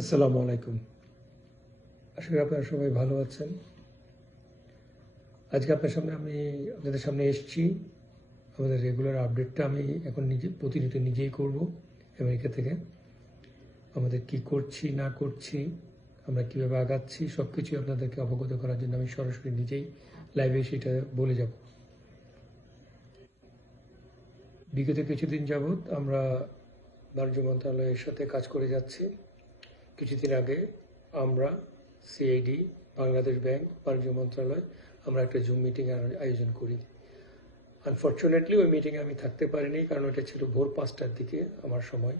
আসসালামু আলাইকুম। আশা করি আপনারা সবাই ভালো আছেন। আজকে আপনাদের সামনে এসেছি। আমাদের রেগুলার আপডেটটা আমি এখন প্রতিনিয়ত নিজেই করব আমেরিকা থেকে। আমাদের কি করছি না করছি, আমরা কিভাবে আগাচ্ছি সবকিছুই আপনাদেরকে অবগত করার জন্য আমি সরাসরি নিজেই লাইভে সেটা বলে যাব। বিগত কিছুদিন যাবৎ আমরা বাণিজ্য মন্ত্রণালয়ের সাথে কাজ করে যাচ্ছি। কিছুদিন আগে আমরা সিআইডি, বাংলাদেশ ব্যাংক, বাণিজ্য মন্ত্রণালয় আমরা একটা জুম মিটিং আয়োজন করি। আনফর্চুনেটলি ওই মিটিংয়ে আমি থাকতে পারিনি, কারণ ওটা ছিল ভোর 5টার দিকে আমার সময়।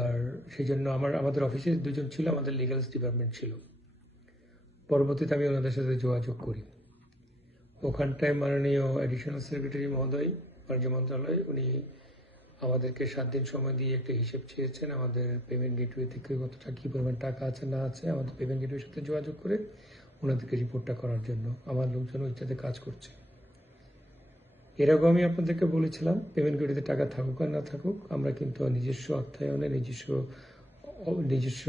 আর সেই জন্য আমাদের অফিসে দুজন ছিল, আমাদের লিগ্যালস ডিপার্টমেন্ট ছিল। পরবর্তীতে আমি ওনাদের সাথে যোগাযোগ করি। ওখানটায় মাননীয় অ্যাডিশনাল সেক্রেটারি মহোদয় বাণিজ্য মন্ত্রণালয়, উনি আমাদেরকে 7 দিন সময় দিয়ে একটা হিসেব চেয়েছেন আমাদের পেমেন্ট গেটওয়ে থেকে কতটা কী পরিমাণ টাকা আছে না আছে, আমাদের পেমেন্ট গেটওয়ের সাথে যোগাযোগ করে ওনাদেরকে রিপোর্টটা করার জন্য আমার লোকজন ওইটাতে কাজ করছে। এরকম আমি আপনাদেরকে বলেছিলাম, পেমেন্ট গেটওয়েতে টাকা থাকুক আর না থাকুক, আমরা কিন্তু নিজস্ব অর্থায়নে নিজস্ব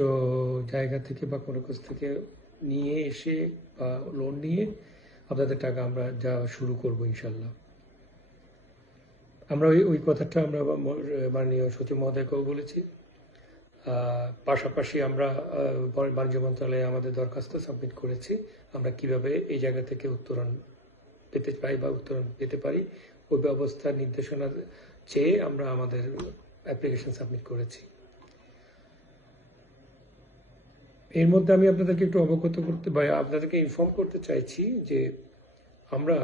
জায়গা থেকে বা কোনো কাছ থেকে নিয়ে এসে বা লোন নিয়ে আপনাদের টাকা আমরা যা শুরু করবো ইনশাল্লাহ। আমরা ওই কথাটা আমরা মাননীয় সচিব মহোদয়কেও বলেছি। পাশাপাশি আমরা বাণিজ্য মন্ত্রণালয়ে আমাদের দরখাস্ত সাবমিট করেছি, আমরা কিভাবে এই জায়গা থেকে উত্তরণ পেতে পাই বা উত্তরণ পেতে পারি ওই ব্যবস্থার নির্দেশনা চেয়ে আমরা আমাদের অ্যাপ্লিকেশন সাবমিট করেছি। এর মধ্যে আমি আপনাদেরকে একটু অবগত করতে বা আপনাদেরকে ইনফর্ম করতে চাইছি যে আমরা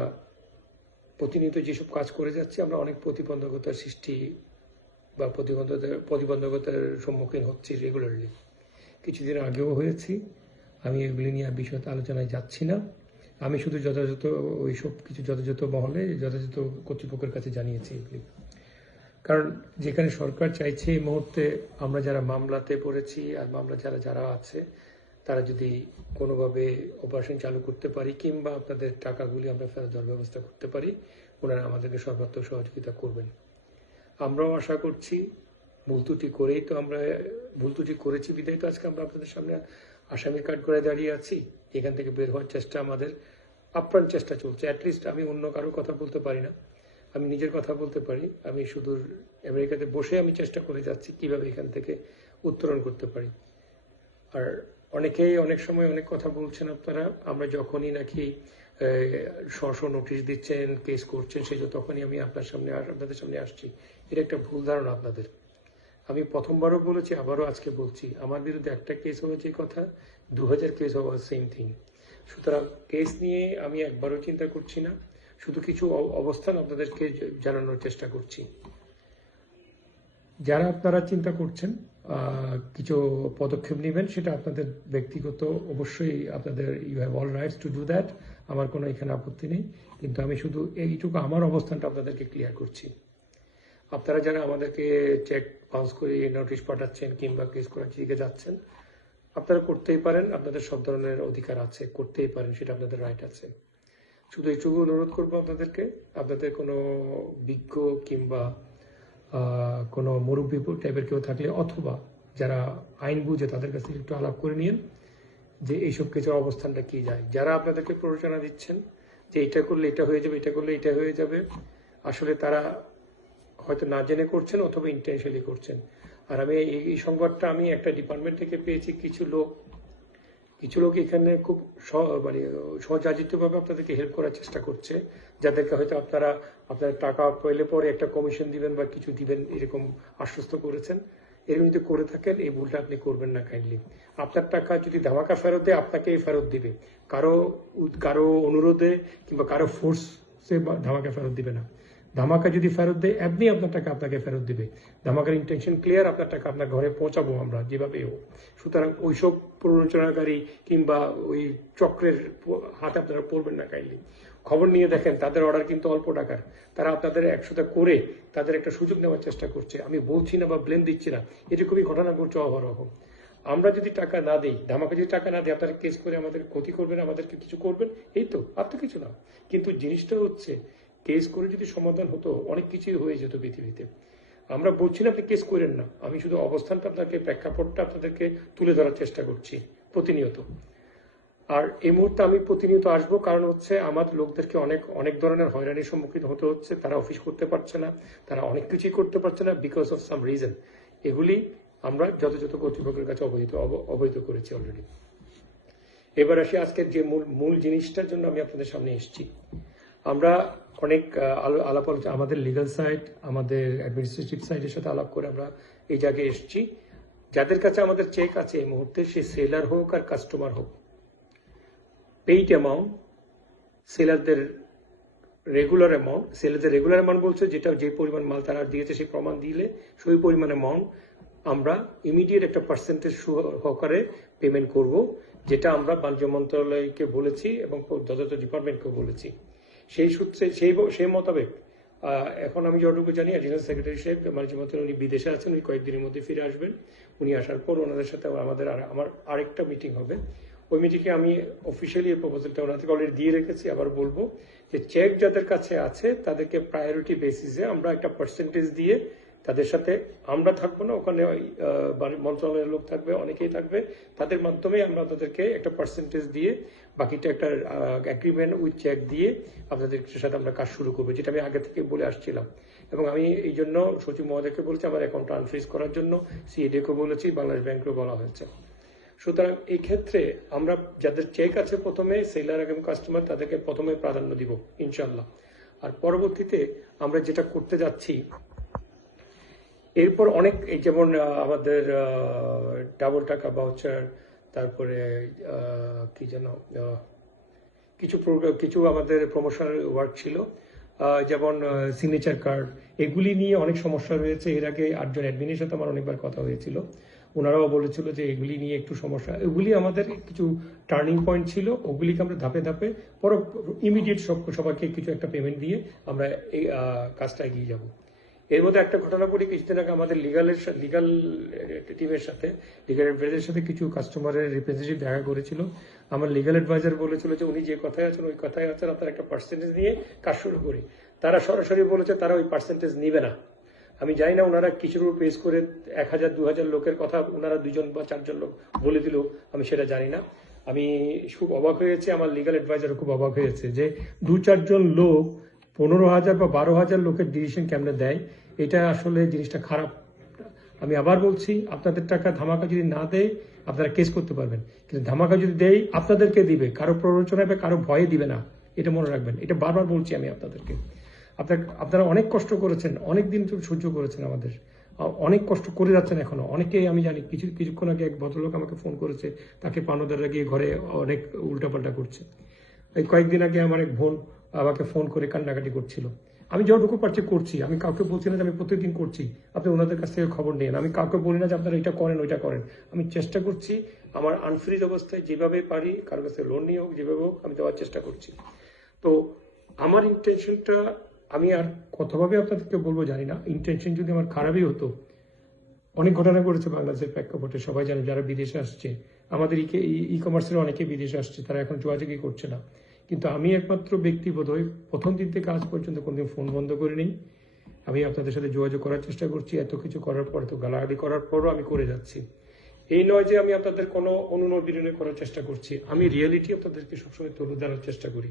প্রতিনিয়ত যেসব কাজ করে যাচ্ছি, আমরা অনেক প্রতিবন্ধকতার সৃষ্টি বা প্রতিবন্ধকতার সম্মুখীন হচ্ছি রেগুলারলি। কিছুদিন আগেও হয়েছি, আমি এগুলি নিয়ে বিষয়তে আলোচনায় যাচ্ছি না। আমি শুধু যথাযথ ওইসব কিছু যথাযথ মহলে যথাযথ কর্তৃপক্ষের কাছে জানিয়েছি এগুলি। কারণ যেখানে সরকার চাইছে এই মুহূর্তে আমরা যারা মামলাতে পড়েছি আর মামলা যারা আছে তারা যদি কোনোভাবে অপারেশন চালু করতে পারি কিংবা আপনাদের টাকাগুলি আমরা ফেরত দেওয়ার ব্যবস্থা করতে পারি, ওনারা আমাদেরকে সর্বাত্মক সহযোগিতা করবেন। আমরাও আশা করছি, ভুল ত্রুটি করেছি বিধায় তো আজকে আমরা আপনাদের সামনে আসামি কার্ড করে দাঁড়িয়ে আছি। এখান থেকে বের হওয়ার চেষ্টা আমাদের আপ্রাণ চেষ্টা চলছে। অ্যাটলিস্ট আমি অন্য কারোর কথা বলতে পারি না, আমি নিজের কথা বলতে পারি। আমি শুধু আমেরিকাতে বসে আমি চেষ্টা করে যাচ্ছি কিভাবে এখান থেকে উত্তরণ করতে পারি। আর অনেকেই অনেক সময় অনেক কথা বলছেন আপনারা, আমরা যখনই নাকি নোটিশ দিচ্ছেন, কেস করছেন, সেই তখনই আমি আপনাদের সামনে আসছি। এটা একটা ভুল ধারণা আপনাদের। আমি প্রথমবারও বলেছি, আবারও আজকে বলছি, আমার বিরুদ্ধে একটা কেস হয়েছে কথা, 2000 কেস হওয়া সেম থিং। সুতরাং কেস নিয়ে আমি একবারও চিন্তা করছি না, শুধু কিছু অবস্থান আপনাদেরকে জানানোর চেষ্টা করছি। যারা আপনারা চিন্তা করছেন কিছু পদক্ষেপ নেবেন, সেটা আপনাদের ব্যক্তিগত, অবশ্যই আপনাদের you have all rights to do that, আমার কোনো এখানে আপত্তি নেই। কিন্তু আমি শুধু এইটুকু আমার অবস্থানটা আপনাদেরকে ক্লিয়ার করছি। আপনারা যারা আমাদেরকে চেক বাউন্স করে নোটিশ পাঠাচ্ছেন কিংবা কেস করার দিকে যাচ্ছেন, আপনারা করতেই পারেন, আপনাদের সব ধরনের অধিকার আছে, করতেই পারেন, সেটা আপনাদের রাইট আছে। শুধু এইটুকু অনুরোধ করবো আপনাদেরকে, আপনাদের কোনো বিজ্ঞ কিংবা কোনো মুরব্বী টাইপের কেউ থাকলে অথবা যারা আইন বুঝে তাদের কাছ থেকে একটু আলাপ করে নিন যে এইসব কিছুর অবস্থানটা কি যায়। যারা আপনাদেরকে প্ররোচনা দিচ্ছেন যে এটা করলে এটা হয়ে যাবে, এটা করলে এটা হয়ে যাবে, আসলে তারা হয়তো না জেনে করছেন অথবা ইন্টেনশনালি করছেন। আর আমি এই সংবাদটা আমি একটা ডিপার্টমেন্ট থেকে পেয়েছি, কিছু লোক এখানে খুব সহজাজিতভাবে আপনাদেরকে হেল্প করার চেষ্টা করছে, যাদেরকে হয়তো আপনারা টাকা পেলে পরে একটা কমিশন দিবেন বা কিছু দিবেন এরকম আশ্বস্ত করেছেন। এর যদি করে থাকেন, এই ভুলটা আপনি করবেন না কাইন্ডলি। আপনার টাকা যদি ধামাকা ফেরত দেয়, আপনাকেই ফেরত দিবে, কারো অনুরোধে কিংবা কারো ফোর্সে ধামাকা ফেরত দিবে না। ধামাকা যদি ফেরত দেয়, এমনি আপনার টাকা আপনাকে ফেরত দিবে। ধামাকার ইন্টেনশন ক্লিয়ার, আপনার টাকা আপনার ঘরে পৌঁছাবো আমরা যেভাবে হোক। সুতরাং ওইসব প্ররোচনাকারী কিংবা ওই চক্রের হাতে আপনারা পড়বেন না কাইন্ডলি। খবর নিয়ে দেখেন, তাদের অর্ডার কিন্তু অল্প টাকার, তারা আপনাদের একসাথে করে তাদের একটা সুযোগ নেওয়ার চেষ্টা করছে। আমি বলছি না বা ব্লেম দিচ্ছি না, এরকমই ঘটনা ঘটছে অহরহ। আমরা যদি টাকা না দিই, ধামাকা যদি টাকা না দিই, আপনারা কেস করে আমাদের ক্ষতি করবেন, আমাদেরকে কিছু করবেন, এই তো, আর তো কিছু না। কিন্তু জিনিসটা হচ্ছে, কেস করে যদি সমাধান হতো, অনেক কিছুই হয়ে যেত পৃথিবীতে। আমরা বলছি না আপনি কেস করেন না, আমি শুধু অবস্থানটা আপনাকে, প্রেক্ষাপটটা আপনাদেরকে তুলে ধরার চেষ্টা করছি প্রতিনিয়ত। আর এই মুহূর্তে আমি প্রতিনিয়ত আসবো, কারণ হচ্ছে আমার লোকদেরকে অনেক অনেক ধরনের হয়রানির সম্মুখীন হতে হচ্ছে, তারা অফিস করতে পারছে না, তারা অনেক কিছুই করতে পারছে না বিকজ অফ সাম রিজন। এগুলি আমরা যথাযথ কর্তৃপক্ষের কাছে অবহিত করেছি অলরেডি। এবার আসি আজকের যে মূল জিনিসটার জন্য আমি আপনাদের সামনে এসেছি। আমরা অনেক আলাপ আলোচনা, আমাদের লিগাল সাইড, আমাদের অ্যাডমিনিস্ট্রেটিভ সাইডের সাথে আলাপ করে আমরা এই জায়গায় এসেছি। যাদের কাছে আমাদের চেক আছে এই মুহূর্তে, সে সেলার হোক আর কাস্টমার হোক, পেইড অ্যামাউন্ট, সেলারদের রেগুলার অ্যামাউন্ট বলছে যেটা যে পরিমাণ মাল তারা দিয়েছে সেই প্রমাণ দিলে সেই পরিমাণ অ্যামাউন্ট আমরা ইমিডিয়েট একটা পার্সেন্টেজ সহকারে পেমেন্ট করব, যেটা আমরা বাণিজ্য মন্ত্রণালয়কে বলেছি এবং যথাযথ ডিপার্টমেন্টকেও বলেছি। সেই সূত্রে সেই মোতাবেক এখন আমি যতটুকু জানি অ্যাডিশনাল সেক্রেটারি সাহেব বাণিজ্য মন্ত্রণালয় উনি বিদেশে আছেন, উনি কয়েকদিনের মধ্যে ফিরে আসবেন। উনি আসার পর ওনাদের সাথে আমার আরেকটা মিটিং হবে। ওই মিটিংয়ে আমি অফিসিয়ালি এই প্রপোজালটা ওনাদেরকে অলরেডি দিয়ে রেখেছি। আবার বলবো যে চেক যাদের কাছে আছে তাদেরকে প্রায়োরিটি বেসিসে আমরা একটা পার্সেন্টেজ দিয়ে তাদের সাথে, আমরা থাকবো না ওখানে, মন্ত্রণালয়ের লোক থাকবে, অনেকেই থাকবে, তাদের মাধ্যমে আমরা তাদেরকে একটা পার্সেন্টেজ দিয়ে বাকিটা একটা অ্যাগ্রিমেন্ট উইথ চেক দিয়ে আপনাদের সাথে আমরা কাজ শুরু করবো, যেটা আমি আগে থেকে বলে আসছিলাম। এবং আমি এই জন্য সচিব মহোদয়কে বলেছি আমার অ্যাকাউন্ট আনফ্রিজ করার জন্য, সিএডিকেও বলেছি, বাংলাদেশ ব্যাংকেও বলা হয়েছে। সুতরাং এই ক্ষেত্রে আমরা যাদের চেক আছে প্রথমে সেলার এবং কাস্টমার, তাদেরকে প্রথমে প্রাধান্য দিব ইনশাল্লাহ। আর পরবর্তীতে আমরা যেটা করতে যাচ্ছি এরপর অনেক, এই যেমন আমাদের ডাবল টাকা ভাউচার, তারপরে কি যেন কিছু আমাদের প্রমোশনাল ওয়ার্ক ছিল, যেমন সিগনেচার কার্ড, এগুলি নিয়ে অনেক সমস্যা রয়েছে। এর আগে 8 জন অ্যাডমিনের সাথে আমার অনেকবার কথা হয়েছিল, ওনারাও বলেছিল যে এগুলি নিয়ে একটু সমস্যা। এগুলি আমাদের কিছু টার্নিং পয়েন্ট ছিল, ওগুলিকে আমরা ধাপে ধাপে ইমিডিয়েট সবাইকে কিছু একটা পেমেন্ট দিয়ে আমরা এই কাজটা এগিয়ে যাব। এর মধ্যে একটা ঘটনা বলি, কিছুদিন আগে আমাদের লিগাল টিমের সাথে, লিগাল অ্যাডভাইজারের সাথে কিছু কাস্টমারের রিপ্রেজেন্টেটিভ দেখা করেছিল। আমার লিগাল অ্যাডভাইজার বলেছিল যে উনি যে কথায় আছেন ওই কথায় আছেন, আপনার একটা পার্সেন্টেজ নিয়ে কাজ শুরু করি। তারা সরাসরি বলেছে তারা ওই পার্সেন্টেজ নিবে না। আমি জানি না ওনারা কিছুর উপর বেস করে 1000-2000 লোকের কথা ওনারা 2 জন বা 4 জন লোক বলে দিল, আমি সেটা জানি না। আমি খুব অবাক হয়েছে, আমার লিগাল অ্যাডভাইজারও খুব অবাক হয়েছে যে 2-4 জন লোক 15,000 বা 12,000 লোকের ডিসিশন কেমনে দেয়। এটা আসলে জিনিসটা খারাপ। আমি আবার বলছি, আপনাদের টাকা ধামাকা যদি না দেয় আপনারা কেস করতে পারবেন, কিন্তু ধামাকা যদি দেয় আপনাদেরকে দিবে, কারো প্ররোচনায় বা কারো ভয়ে দিবে না, এটা মনে রাখবেন। এটা বারবার বলছি আমি আপনাদেরকে। আপনারা অনেক কষ্ট করেছেন, অনেক দিন সহ্য করেছেন, আমাদের অনেক কষ্ট করে যাচ্ছেন এখনো। অনেকেই আমি জানি, কিছুক্ষণ আগে এক ভদ্রলোক আমাকে ফোন করেছে, তাকে পানোদাররা গিয়ে ঘরে অনেক উল্টাপাল্টা করছে। এই কয়েকদিন আগে আমার এক বোন আমাকে ফোন করে কান্নাকাটি করছিল। আমি যতটুকু পারছি করছি, আমি কাউকে বলছি না যে আমি প্রত্যেকদিন করছি, আপনি ওনাদের কাছ থেকে খবর নিন। আমি কাউকে বলি না যে আপনারা এটা করেন ওইটা করেন। আমি চেষ্টা করছি আমার আনফ্রিজ অবস্থায় যেভাবে পারি, কারোর কাছে লোন নিয়ে হোক, যেভাবে হোক আমি দেওয়ার চেষ্টা করছি। তো আমার ইন্টেনশনটা আমি আর কতভাবে আপনাদেরকে বলবো জানি না। ইন্টেনশন যদি আমার খারাপই হতো, অনেক ঘটনা ঘটেছে বাংলাদেশের প্রেক্ষাপটে, সবাই জানে, যারা বিদেশে আসছে, আমাদের ই কমার্সের অনেকে বিদেশে আসছে, তারা এখন যোগাযোগই করছে না। কিন্তু আমি একমাত্র ব্যক্তি বোধহয় প্রথম দিন থেকে আজ পর্যন্ত কোনোদিন ফোন বন্ধ করিনি। আমি আপনাদের সাথে যোগাযোগ করার চেষ্টা করছি। এত কিছু করার পর, এত গালাগালি করার পরও আমি করে যাচ্ছি। এই নয় যে আমি আপনাদের কোনো অনুনয় করার চেষ্টা করছি। আমি রিয়েলিটি আপনাদেরকে সবসময় তুলে ধরার চেষ্টা করি।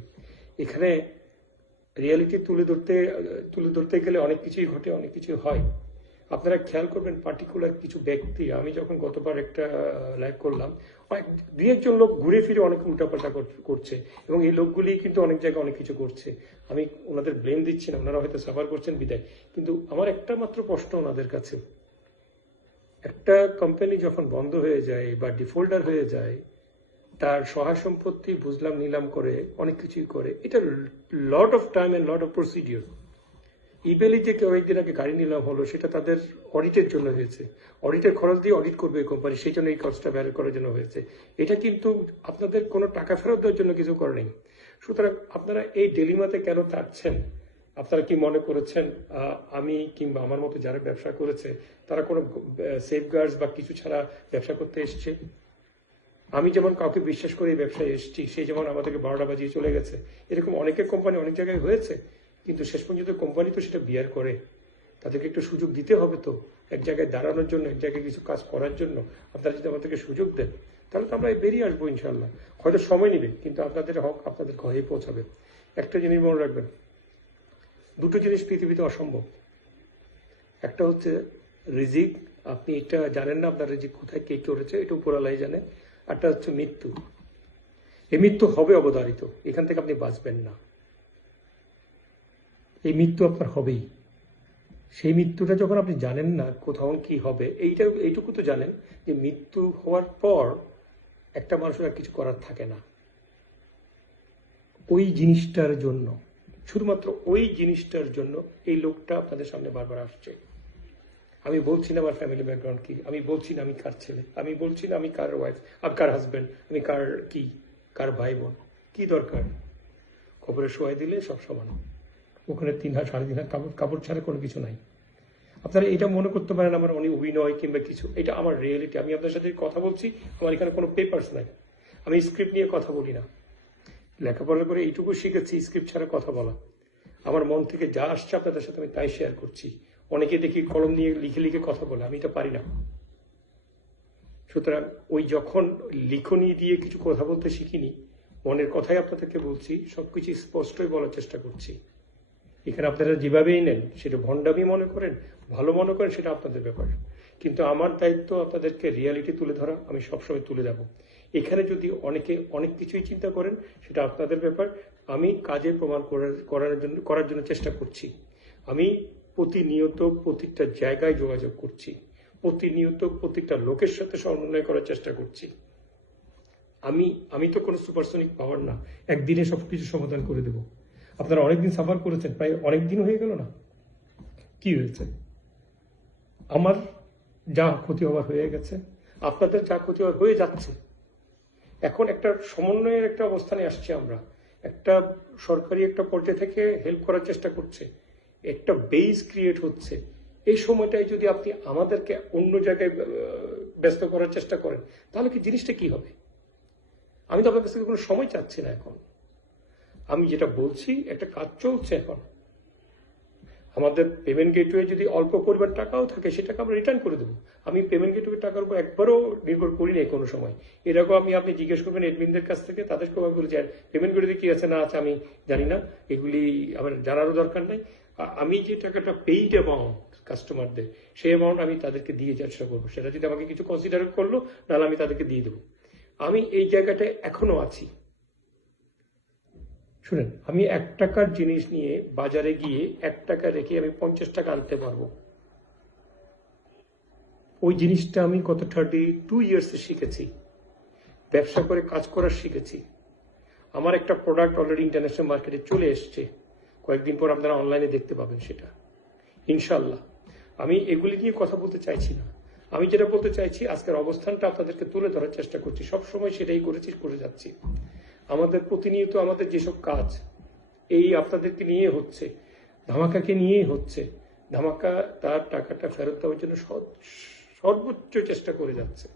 এখানে রিয়েলিটি তুলে ধরতে গেলে অনেক কিছুই ঘটে, অনেক কিছু হয়। আপনারা খেয়াল করবেন পার্টিকুলার কিছু ব্যক্তি, আমি যখন গতবার একটা লাইভ করলাম, 2-1 জন লোক ঘুরে ফিরে অনেক উল্টাপাল্টা করছে, এবং এই লোকগুলি কিন্তু অনেক জায়গায় অনেক কিছু করছে। আমি ওনাদের ব্লেম দিচ্ছি না, ওনারা হয়তো সাফার করছেন বিদায়। কিন্তু আমার একটা মাত্র প্রশ্ন ওনাদের কাছে, একটা কোম্পানি যখন বন্ধ হয়ে যায় বা ডিফল্টার হয়ে যায়, তার সহায় সম্পত্তি বুঝলাম নিলাম করে অনেক কিছুই করে, এটা lot of time and lot of procedure. ইবেলি যে কয়েকদিন আগে গাড়ি নিলাম হলো, সেটা তাদের অডিটের জন্য হয়েছে। অডিটের খরচ দিয়ে অডিট করবে এই কোম্পানি, সেই জন্য এই কাজটা ভ্যালু করার জন্য হয়েছে। এটা কিন্তু আপনাদের কোনো টাকা ফেরত দেওয়ার জন্য কিছু করে নেই। সুতরাং আপনারা এই ডেলিমাতে কেন থাকছেন? আপনারা কি মনে করেছেন আমি কিংবা আমার মতো যারা ব্যবসা করেছে তারা কোনো সেফগার্ডস বা কিছু ছাড়া ব্যবসা করতে এসছে? আমি যেমন কাউকে বিশ্বাস করে এই ব্যবসায় এসেছি, সেই যেমন আমাদেরকে 12টা বাজিয়ে চলে গেছে। এরকম অনেকের কোম্পানি অনেক জায়গায় হয়েছে, কিন্তু শেষ পর্যন্ত কোম্পানি তো সেটা বিয়ার করে। তাদেরকে একটু সুযোগ দিতে হবে তো, এক জায়গায় দাঁড়ানোর জন্য, এক জায়গায় কিছু কাজ করার জন্য। আপনারা যদি আমাদেরকে সুযোগ দেন তাহলে তো আমরা বেরিয়ে আসবো ইনশাল্লাহ। হয়তো সময় নেবে, কিন্তু আপনাদের হক আপনাদের ঘরেই পৌঁছাবে। একটা জিনিস মনে রাখবেন, দুটো জিনিস পৃথিবীতে অসম্ভব। একটা হচ্ছে রিজিক, আপনি এটা জানেন না আপনার রিজিক কোথায় কে করেছে, এটা উপরালাই জানে। একটা হচ্ছে মৃত্যু। এই মৃত্যু হবে অবধারিত, এখান থেকে আপনি বাঁচবেন না। এই মৃত্যু আপনার হবেই। সেই মৃত্যুটা যখন আপনি জানেন না কোথাও কি হবে, এইটুকু তো জানেন যে মৃত্যু হওয়ার পর একটা মানুষের আর কিছু করার থাকে না। ওই জিনিসটার জন্য, শুধুমাত্র ওই জিনিসটার জন্য এই লোকটা আপনাদের সামনে বারবার আসছে। আমি বলছি না আমার ফ্যামিলি ব্যাকগ্রাউন্ড কি, আমি বলছি না আমি কার ছেলে, আমি বলছি না আমি কার ওয়াইফ, আমি কার হাজব্যান্ড, আমি কার ভাই বোন। কি দরকার? খবরে শোয়াই দিলে সব সমান। ওখানে 3 হাত 3.5 হাত কাপড় ছাড়া কোনো কিছু নাই। আপনারা এটা মনে করতে পারেন আমার অনেক অভিনয় কিংবা কিছু, এটা আমার রিয়েলিটি। আমি আপনার সাথে কথা বলছি, আমার এখানে কোনো পেপারস নাই, আমি স্ক্রিপ্ট নিয়ে কথা বলি না। লেখাপড়া করে এইটুকু শিখেছি স্ক্রিপ্ট ছাড়া কথা বলা। আমার মন থেকে যা আসছে আপনাদের সাথে আমি তাই শেয়ার করছি। অনেকে দেখি কলম নিয়ে লিখে লিখে কথা বলে, আমি এটা পারি না। সুতরাং ওই যখন লিখনি দিয়ে কিছু কথা বলতে শিখিনি, মনের কথাই আপনাদেরকে বলছি, সবকিছু স্পষ্টই বলার চেষ্টা করছি। এখানে আপনারা যেভাবেই নেন, সেটা ভণ্ডামি মনে করেন, ভালো মনে করেন, সেটা আপনাদের ব্যাপার। কিন্তু আমার দায়িত্ব আপনাদেরকে রিয়ালিটি তুলে ধরা, আমি সবসময় তুলে দেব। এখানে যদি অনেকে অনেক কিছুই চিন্তা করেন, সেটা আপনাদের ব্যাপার। আমি কাজে প্রমাণ করার জন্য চেষ্টা করছি। আমি প্রতিনিয়ত প্রত্যেকটা জায়গায় যোগাযোগ করছি, প্রতিনিয়ত প্রত্যেকটা লোকের সাথে সমন্বয় করার চেষ্টা করছি। আমি তো কোনো সুপারসনিক পাওয়ার না, একদিনে সবকিছু সমাধান করে দেব। আপনারা অনেকদিন সাফার করেছেন, প্রায় অনেকদিন হয়ে গেল না? কি হয়েছে? আমার যা ক্ষতি হওয়ার হয়ে গেছে, আপনাদের যা ক্ষতি হওয়ার হয়ে যাচ্ছে। এখন একটা সমন্বয়ের একটা অবস্থানে আসছি আমরা। একটা সরকারি একটা পর্যায়ে থেকে হেল্প করার চেষ্টা করছে, একটা বেস ক্রিয়েট হচ্ছে। এই সময়টায় যদি আপনি আমাদেরকে অন্য জায়গায় ব্যস্ত করার চেষ্টা করেন, তাহলে কি জিনিসটা কি হবে? আমি তো আপনার কাছ থেকে কোনো সময় চাচ্ছি না। এখন আমি যেটা বলছি, একটা কাজ চলছে এখন। আমাদের পেমেন্ট গেটওয়ে যদি অল্প পরিমাণ টাকাও থাকে, সেটাকে আমরা রিটার্ন করে দেবো। আমি পেমেন্ট গেটওয়ে টাকার উপর একবারও নির্ভর করি নাই কোনো সময়। এরকম আপনি জিজ্ঞেস করবেন এডমিনদের কাছ থেকে, তাদেরকেও আমি বলি যে পেমেন্ট গেটওয়ে কি আছে না আছে আমি জানি না, এগুলি আমার জানারও দরকার নাই। আমি যে টাকাটা পেইড অ্যামাউন্ট কাস্টমারদের, সেই অ্যামাউন্ট আমি তাদেরকে দিয়ে চেষ্টা করবো। সেটা যদি আমাকে কিছু কনসিডার করলো, তাহলে আমি তাদেরকে দিয়ে দেবো। আমি এই জায়গাটায় এখনো আছি। শুনেন, আমি 1 টাকার জিনিস নিয়ে বাজারে গিয়ে 1 টাকা রেখে আমি 50 টাকা আনতে পারবো। ওই জিনিসটা আমি গত 32 ইয়ার্সে শিখেছি, ব্যবসা করে কাজ করার শিখেছি। আমার একটা প্রোডাক্ট অলরেডি ইন্টারন্যাশনাল মার্কেটে চলে এসছে, কয়েকদিন পর আপনারা অনলাইনে দেখতে পাবেন সেটা, ইনশাল্লাহ। আমি এগুলি নিয়ে কথা বলতে চাইছি না। আমি যেটা বলতে চাইছি, আজকের অবস্থানটা আপনাদেরকে তুলে ধরার চেষ্টা করছি। সবসময় সেটাই করে যাচ্ছি। আমাদের প্রতিনিয়ত আমাদের যেসব কাজ এই আপনাদেরকে নিয়ে হচ্ছে, ধামাকাকে নিয়েই হচ্ছে। ধামাকা তার টাকাটা ফেরত দেওয়ার জন্য সর্বোচ্চ চেষ্টা করে যাচ্ছে।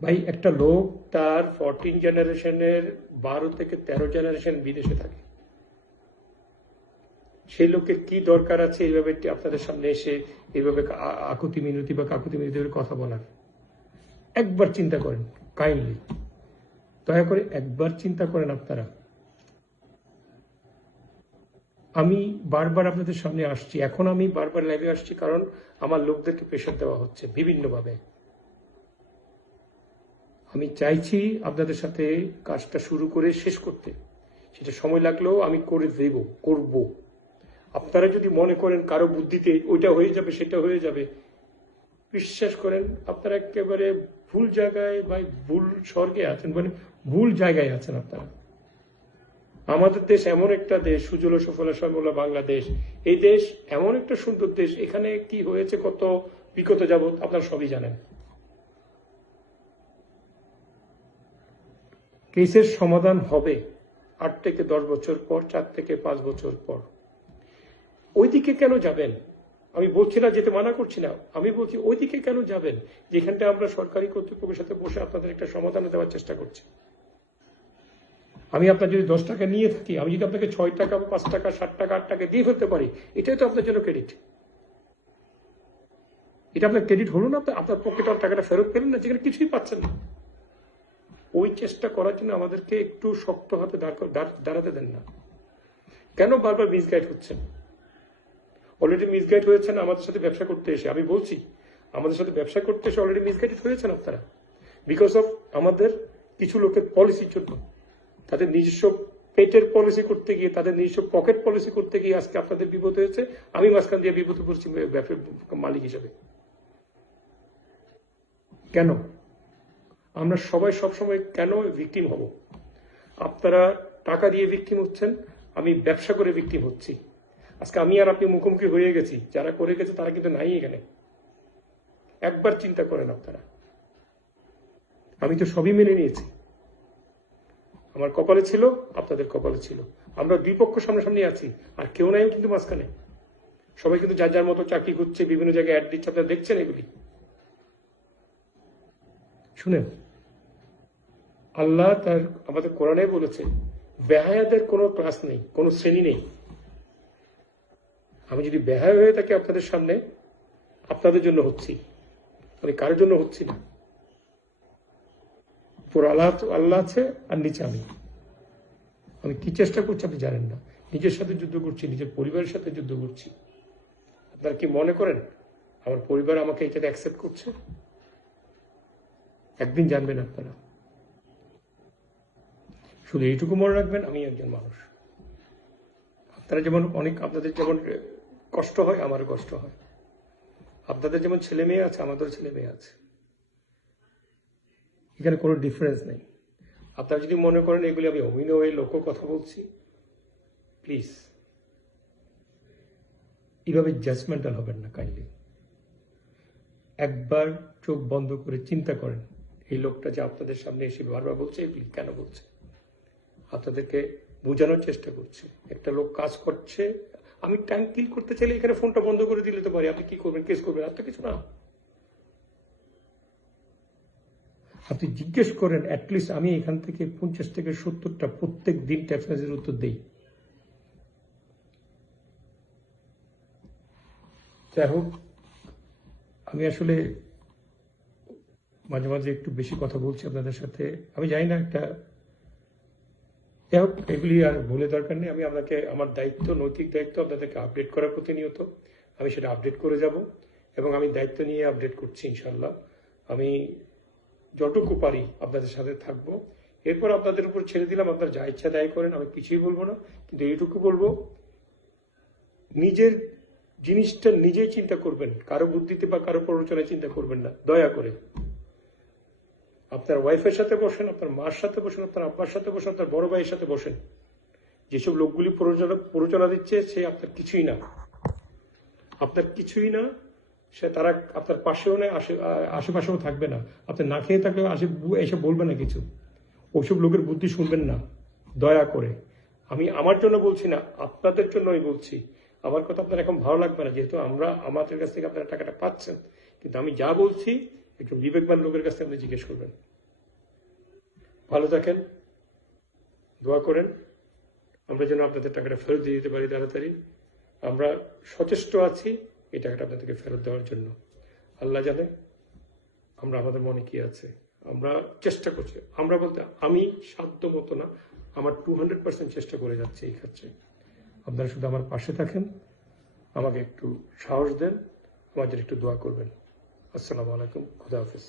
ভাই, একটা লোক তার 14 জেনারেশনের 12 থেকে 13 জেনারেশন বিদেশে থাকে। সেই লোকের কি দরকার আছে এইভাবে আপনাদের সামনে এসে এইভাবে আকুতি মিনতি বা কাকুতি মিনতি কথা বলার? একবার চিন্তা করেন, কাইন্ডলি দয়া করে একবার চিন্তা করেন আপনারা। আমি বারবার আপনাদের সামনে আসছি, এখন আমি বারবার লাইভে আসছি কারণ আমার লোকদেরকে প্রেশার দেওয়া হচ্ছে বিভিন্নভাবে। আমি চাইছি আপনাদের সাথে কাজটা শুরু করে শেষ করতে, সেটা সময় লাগলেও আমি করে করব। আপনারা যদি মনে করেন কারো বুদ্ধিতে ওইটা হয়ে যাবে সেটা হয়ে যাবে, বিশ্বাস করেন আপনারা একেবারে ভুল জায়গায় বা ভুল স্বর্গে আছেন, মানে ভুল জায়গায় আছেন আপনারা। আমাদের দেশ এমন একটা দেশ, সুজলা সুফলা শ্যামলা বাংলাদেশ। এই দেশ এমন একটা সুন্দর দেশ, এখানে কি হয়েছে কত বিগত যাবৎ আপনারা সবই জানেন। কেসের সমাধান হবে 8 থেকে 10 বছর পর, 4 থেকে 5 বছর পর। ওইদিকে কেন যাবেন? আমি বলছি না, যেতে মানা করছি না, আমি বলছি ওইদিকে কেন যাবেন যেখানটা আমরা সরকারি কর্তৃপক্ষের সাথে বসে আপনাদের একটা সমাধান দেওয়ার চেষ্টা করছি। আমি আপনার যদি 10 টাকা নিয়ে থাকি, আমি যদি আপনাকে 6 টাকা 5 টাকা 7 টাকা 8 টাকা দিয়ে ফেলতে পারি, এটাই তো আপনার জন্য ক্রেডিট। এটা আপনার ক্রেডিট হলো না? আপনার পকেটে টাকাটা ফেরত পেলেন না, যেখানে কিছুই পাচ্ছেন না। ওই চেষ্টা করার জন্য আমাদেরকে একটু শক্ত হাতে দাঁড়াতে দেন না। কেন বারবার মিসগাইড হচ্ছেন? অলরেডি মিসগাইড হয়েছেন আমাদের সাথে ব্যবসা করতে এসে। আমি বলছি, আমাদের সাথে ব্যবসা করতে এসে অলরেডি মিসগাইড হয়েছেন আপনারা, বিকজ অফ আমাদের কিছু লোকের পলিসির জন্য। তাদের নিজস্ব পেটের পলিসি করতে গিয়ে, তাদের নিজস্ব পকেট পলিসি করতে গিয়ে আজকে আপনাদের বিপদ হয়েছে। আমি মাঝখান দিয়ে বিপদে পড়ছি ব্যবসার মালিক হিসেবে। কেন আমরা সবাই সবসময় কেন ভিকটিম হব? আপনারা টাকা দিয়ে ভিকটিম হচ্ছেন, আমি ব্যবসা করে ভিকটিম হচ্ছি। আজকে আমি আর আপনি মুখোমুখি হয়ে গেছি, যারা করে গেছে তারা কিন্তু নাই এখানে। একবার চিন্তা করেন আপনারা। আমি তো সবই মেনে নিয়েছি, আমার কপালে ছিল, আপনাদের কপালে ছিল। আমরা দুই পক্ষ সামনাসামনি আছি, আর কেউ নাই কিন্তু মাঝখানে। সবাই কিন্তু যার যার মতো চাকরি করছে, বিভিন্ন জায়গায় অ্যাড দিচ্ছে, আপনারা দেখছেন এগুলি। শুনেন, আল্লাহ তার আমাদের কোরআনে বলেছে বেহায়াদের কোনো ক্লাস নেই, কোনো শ্রেণী নেই। আমি যদি বেহায়া হয়ে থাকি আপনাদের সামনে, আপনাদের জন্য হচ্ছি, আমি কারোর জন্য হচ্ছি না। উপর আল্লাহ আছে আর নিচে আমি কি চেষ্টা করছি আপনি জানেন না। নিজের সাথে যুদ্ধ করছি, নিজের পরিবারের সাথে যুদ্ধ করছি। আপনারা কি মনে করেন আমার পরিবার আমাকে এটাতে অ্যাকসেপ্ট করছে? একদিন জানবেন আপনারা। শুধু এইটুকু মনে রাখবেন, আমি একজন মানুষ। আপনারা যেমন আপনাদের যেমন কষ্ট হয়, আমারও কষ্ট হয়। আপনাদের যেমন ছেলে মেয়ে আছে, আমাদেরও ছেলে মেয়ে আছে। এখানে কোনো ডিফারেন্স নেই। আপনারা যদি মনে করেন এগুলি আমি অভিনয় লোক কথা বলছি, প্লিজ এইভাবে জাজমেন্টাল হবেন না কাইন্ডলি। একবার চোখ বন্ধ করে চিন্তা করেন, এই লোকটা যে আপনাদের সামনে এসে বারবার বলছে এগুলি কেন বলছে। আপনাদেরকে বোঝানোর চেষ্টা করছে, একটা লোক কাজ করছে। আমি টাইম কিল করতে চাইলে এখানে ফোনটা বন্ধ করে দিলে তো পারি। আপনি কি করবেন? কেস করবেন? আর তো কিছু না। আপনি জিজ্ঞেস করেন, অ্যাটলিস্ট আমি এখান থেকে 50 থেকে 70টা প্রত্যেক দিন টেক্সট মেসেজের উত্তর দিই। যাই হোক, আমি আসলে মাঝে মাঝে একটু বেশি কথা বলছি আপনাদের সাথে, আমি জানি না একটা। যাই হোক, এগুলি আর ভুলে দরকার নেই। আমি আপনাকে আমার দায়িত্ব, নৈতিক দায়িত্ব আপনাদেরকে আপডেট করা প্রতিনিয়ত। আমি সেটা আপডেট করে যাব এবং আমি দায়িত্ব নিয়ে আপডেট করছি ইনশাল্লাহ। আমি যতটুকু পারি আপনাদের সাথে থাকবো। এরপর আপনাদের উপর ছেড়ে দিলাম, আপনারা যা ইচ্ছা দায় করেন, আমি কিছুই বলবো না। কিন্তু এইটুকু বলবো, নিজের জিনিসটা নিজেই চিন্তা করবেন, কারো বুদ্ধিতে বা কারো প্ররোচনায় চিন্তা করবেন না, দয়া করে। আপনার ওয়াইফের সাথে বসেন, আপনার মার সাথে বসেন, আপনার আব্বার সাথে বসেন, আপনার বড় ভাইয়ের সাথে বসেন। যেসব লোকগুলি প্ররোচনা দিচ্ছে, সে আপনার কিছুই না, আপনার কিছুই না। সে তারা আপনার পাশেও নেই, আশেপাশেও থাকবে না। আপনি না খেয়ে থাকলেও এসে বলবে না কিছু। ওইসব লোকের বুদ্ধি শুনবেন না, দয়া করে। আমি আমার জন্য বলছি না, আপনাদের জন্য আমি বলছি। আমার কথা আপনার এখন ভালো লাগবে না, যেহেতু আমাদের কাছ থেকে আপনারা টাকাটা পাচ্ছেন। কিন্তু আমি যা বলছি একটু বিবেকবান লোকের কাছ থেকে আপনি জিজ্ঞেস করবেন। ভালো থাকেন, দোয়া করেন আমরা যেন আপনাদের টাকাটা ফেরত দিয়ে দিতে পারি তাড়াতাড়ি। আমরা সচেষ্ট আছি এই টাকাটা আপনাদেরকে ফেরত দেওয়ার জন্য। আল্লাহ জানে আমরা আমাদের মনে কি আছে। আমরা চেষ্টা করছি, আমরা বলতে আমি সাধ্য মতো না, আমার 200% চেষ্টা করে যাচ্ছি এই ক্ষেত্রে। আপনারা শুধু আমার পাশে থাকেন, আমাকে একটু সাহস দেন, আমার জন্য একটু দোয়া করবেন। আসসালামু আলাইকুম, খুদা হাফেজ।